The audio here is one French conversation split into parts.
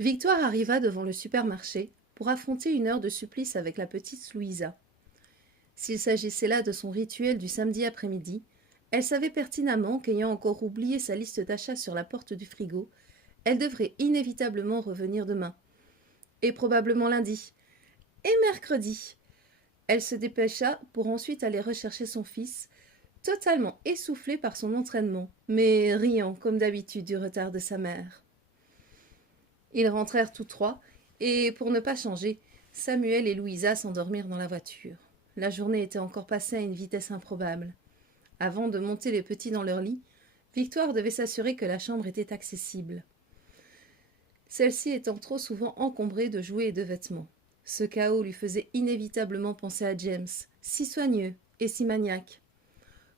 Victoire arriva devant le supermarché pour affronter une heure de supplice avec la petite Louisa. S'il s'agissait là de son rituel du samedi après-midi, elle savait pertinemment qu'ayant encore oublié sa liste d'achats sur la porte du frigo, elle devrait inévitablement revenir demain. Et probablement lundi. Et mercredi. Elle se dépêcha pour ensuite aller rechercher son fils, totalement essoufflé par son entraînement, mais riant comme d'habitude du retard de sa mère. Ils rentrèrent tous trois, et pour ne pas changer, Samuel et Louisa s'endormirent dans la voiture. La journée était encore passée à une vitesse improbable. Avant de monter les petits dans leur lit, Victoire devait s'assurer que la chambre était accessible. Celle-ci étant trop souvent encombrée de jouets et de vêtements. Ce chaos lui faisait inévitablement penser à James, si soigneux et si maniaque.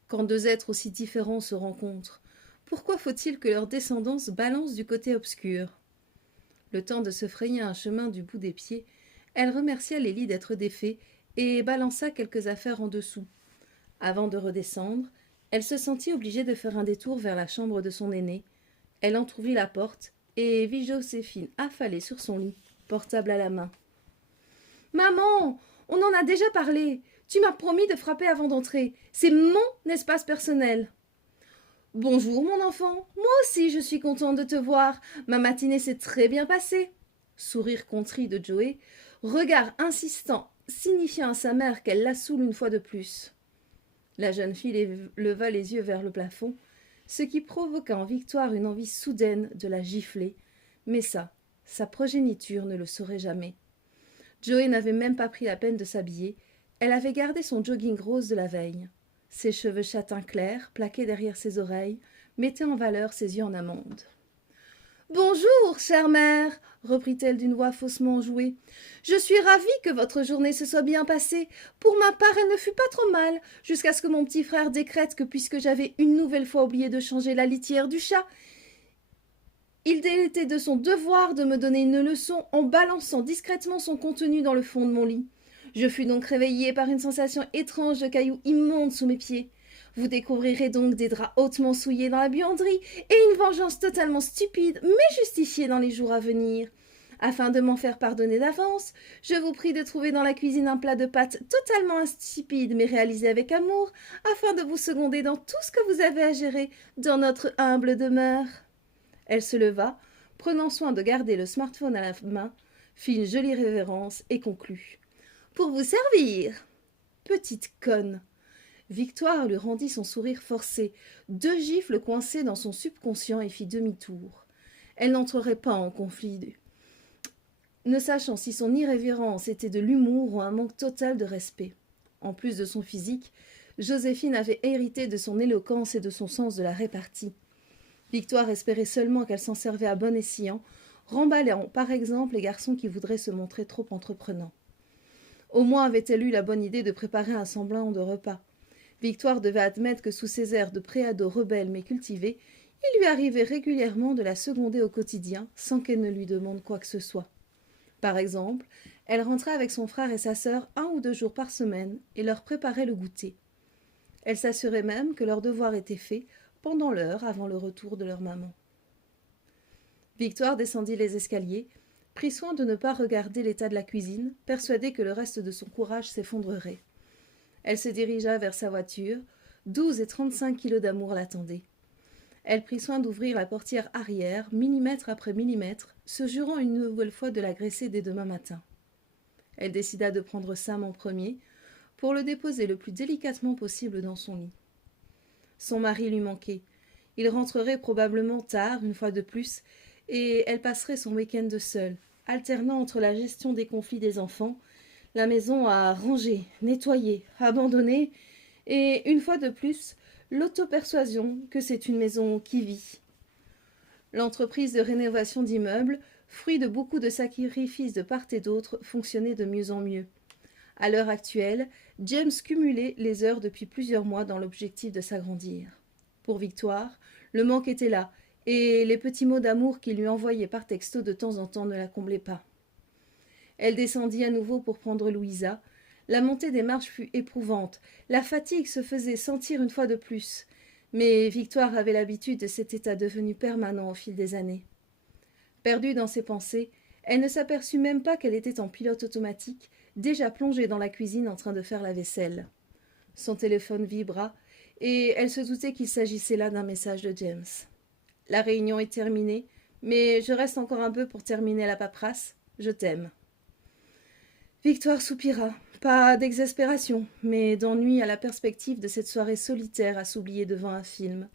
Quand deux êtres aussi différents se rencontrent, pourquoi faut-il que leur descendance balance du côté obscur ? Le temps de se frayer un chemin du bout des pieds, elle remercia Lily d'être défait et balança quelques affaires en dessous. Avant de redescendre, elle se sentit obligée de faire un détour vers la chambre de son aîné. Elle entr'ouvrit la porte et vit Joséphine affalée sur son lit, portable à la main. « Maman, on en a déjà parlé. Tu m'as promis de frapper avant d'entrer. C'est mon espace personnel. » « Bonjour, mon enfant. Moi aussi, je suis contente de te voir. Ma matinée s'est très bien passée. » Sourire contrit de Joey, regard insistant, signifiant à sa mère qu'elle la saoule une fois de plus. La jeune fille leva les yeux vers le plafond, ce qui provoqua en Victoire une envie soudaine de la gifler, mais ça, sa progéniture ne le saurait jamais. Joey n'avait même pas pris la peine de s'habiller, elle avait gardé son jogging rose de la veille. Ses cheveux châtains clairs, plaqués derrière ses oreilles, mettaient en valeur ses yeux en amande. « Bonjour, chère mère, reprit-elle d'une voix faussement enjouée. Je suis ravie que votre journée se soit bien passée. Pour ma part, elle ne fut pas trop mal, jusqu'à ce que mon petit frère décrète que puisque j'avais une nouvelle fois oublié de changer la litière du chat, il était de son devoir de me donner une leçon en balançant discrètement son contenu dans le fond de mon lit. Je fus donc réveillée par une sensation étrange de cailloux immondes sous mes pieds. Vous découvrirez donc des draps hautement souillés dans la buanderie et une vengeance totalement stupide mais justifiée dans les jours à venir. Afin de m'en faire pardonner d'avance, je vous prie de trouver dans la cuisine un plat de pâtes totalement insipide mais réalisé avec amour, afin de vous seconder dans tout ce que vous avez à gérer dans notre humble demeure. Elle se leva, prenant soin de garder le smartphone à la main, fit une jolie révérence et conclut. « Pour vous servir !» Petite conne. Victoire lui rendit son sourire forcé, deux gifles coincées dans son subconscient et fit demi-tour. Elle n'entrerait pas en conflit, ne sachant si son irrévérence était de l'humour ou un manque total de respect. En plus de son physique, Joséphine avait hérité de son éloquence et de son sens de la répartie. Victoire espérait seulement qu'elle s'en servait à bon escient, remballant par exemple les garçons qui voudraient se montrer trop entreprenants. Au moins avait-elle eu la bonne idée de préparer un semblant de repas. Victoire devait admettre que sous ses airs de préado rebelle mais cultivé, il lui arrivait régulièrement de la seconder au quotidien sans qu'elle ne lui demande quoi que ce soit. Par exemple, elle rentrait avec son frère et sa sœur 1 ou 2 jours par semaine et leur préparait le goûter. Elle s'assurait même que leur devoir était fait pendant l'heure avant le retour de leur maman. Victoire descendit les escaliers, prit soin de ne pas regarder l'état de la cuisine, persuadée que le reste de son courage s'effondrerait. Elle se dirigea vers sa voiture. 12 et 35 kilos d'amour l'attendaient. Elle prit soin d'ouvrir la portière arrière, millimètre après millimètre, se jurant une nouvelle fois de l'agresser dès demain matin. Elle décida de prendre Sam en premier, pour le déposer le plus délicatement possible dans son lit. Son mari lui manquait. Il rentrerait probablement tard, une fois de plus, et elle passerait son week-end seule, alternant entre la gestion des conflits des enfants, la maison à ranger, nettoyer, abandonner, et, une fois de plus, l'auto-persuasion que c'est une maison qui vit. L'entreprise de rénovation d'immeubles, fruit de beaucoup de sacrifices de part et d'autre, fonctionnait de mieux en mieux. À l'heure actuelle, James cumulait les heures depuis plusieurs mois dans l'objectif de s'agrandir. Pour Victoire, le manque était là, et les petits mots d'amour qu'il lui envoyait par texto de temps en temps ne la comblaient pas. Elle descendit à nouveau pour prendre Louisa. La montée des marches fut éprouvante. La fatigue se faisait sentir une fois de plus. Mais Victoire avait l'habitude de cet état devenu permanent au fil des années. Perdue dans ses pensées, elle ne s'aperçut même pas qu'elle était en pilote automatique, déjà plongée dans la cuisine en train de faire la vaisselle. Son téléphone vibra, et elle se doutait qu'il s'agissait là d'un message de James. La réunion est terminée, mais je reste encore un peu pour terminer la paperasse. Je t'aime. Victoire soupira, pas d'exaspération, mais d'ennui à la perspective de cette soirée solitaire à s'oublier devant un film.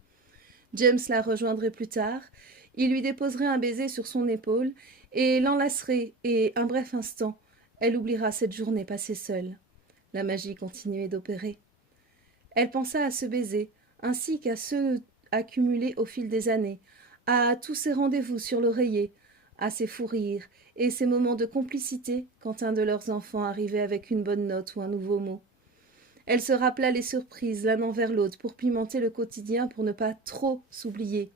James la rejoindrait plus tard, il lui déposerait un baiser sur son épaule et l'enlacerait, et un bref instant, elle oubliera cette journée passée seule. La magie continuait d'opérer. Elle pensa à ce baiser, ainsi qu'à ceux accumulés au fil des années, à tous ces rendez-vous sur l'oreiller, à ces fous rires et ces moments de complicité quand un de leurs enfants arrivait avec une bonne note ou un nouveau mot. Elle se rappela les surprises l'un envers l'autre pour pimenter le quotidien pour ne pas trop s'oublier.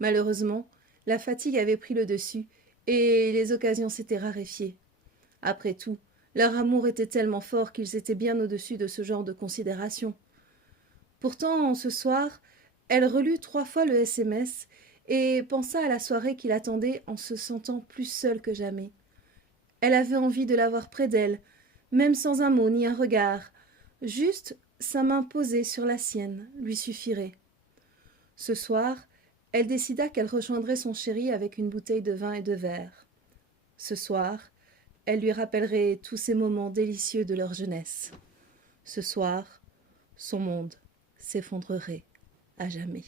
Malheureusement, la fatigue avait pris le dessus et les occasions s'étaient raréfiées. Après tout, leur amour était tellement fort qu'ils étaient bien au-dessus de ce genre de considération. Pourtant, ce soir, elle relut 3 fois le SMS et pensa à la soirée qui l'attendait en se sentant plus seule que jamais. Elle avait envie de l'avoir près d'elle, même sans un mot ni un regard. Juste sa main posée sur la sienne lui suffirait. Ce soir, elle décida qu'elle rejoindrait son chéri avec une bouteille de vin et de verre. Ce soir, elle lui rappellerait tous ces moments délicieux de leur jeunesse. Ce soir, son monde s'effondrerait à jamais.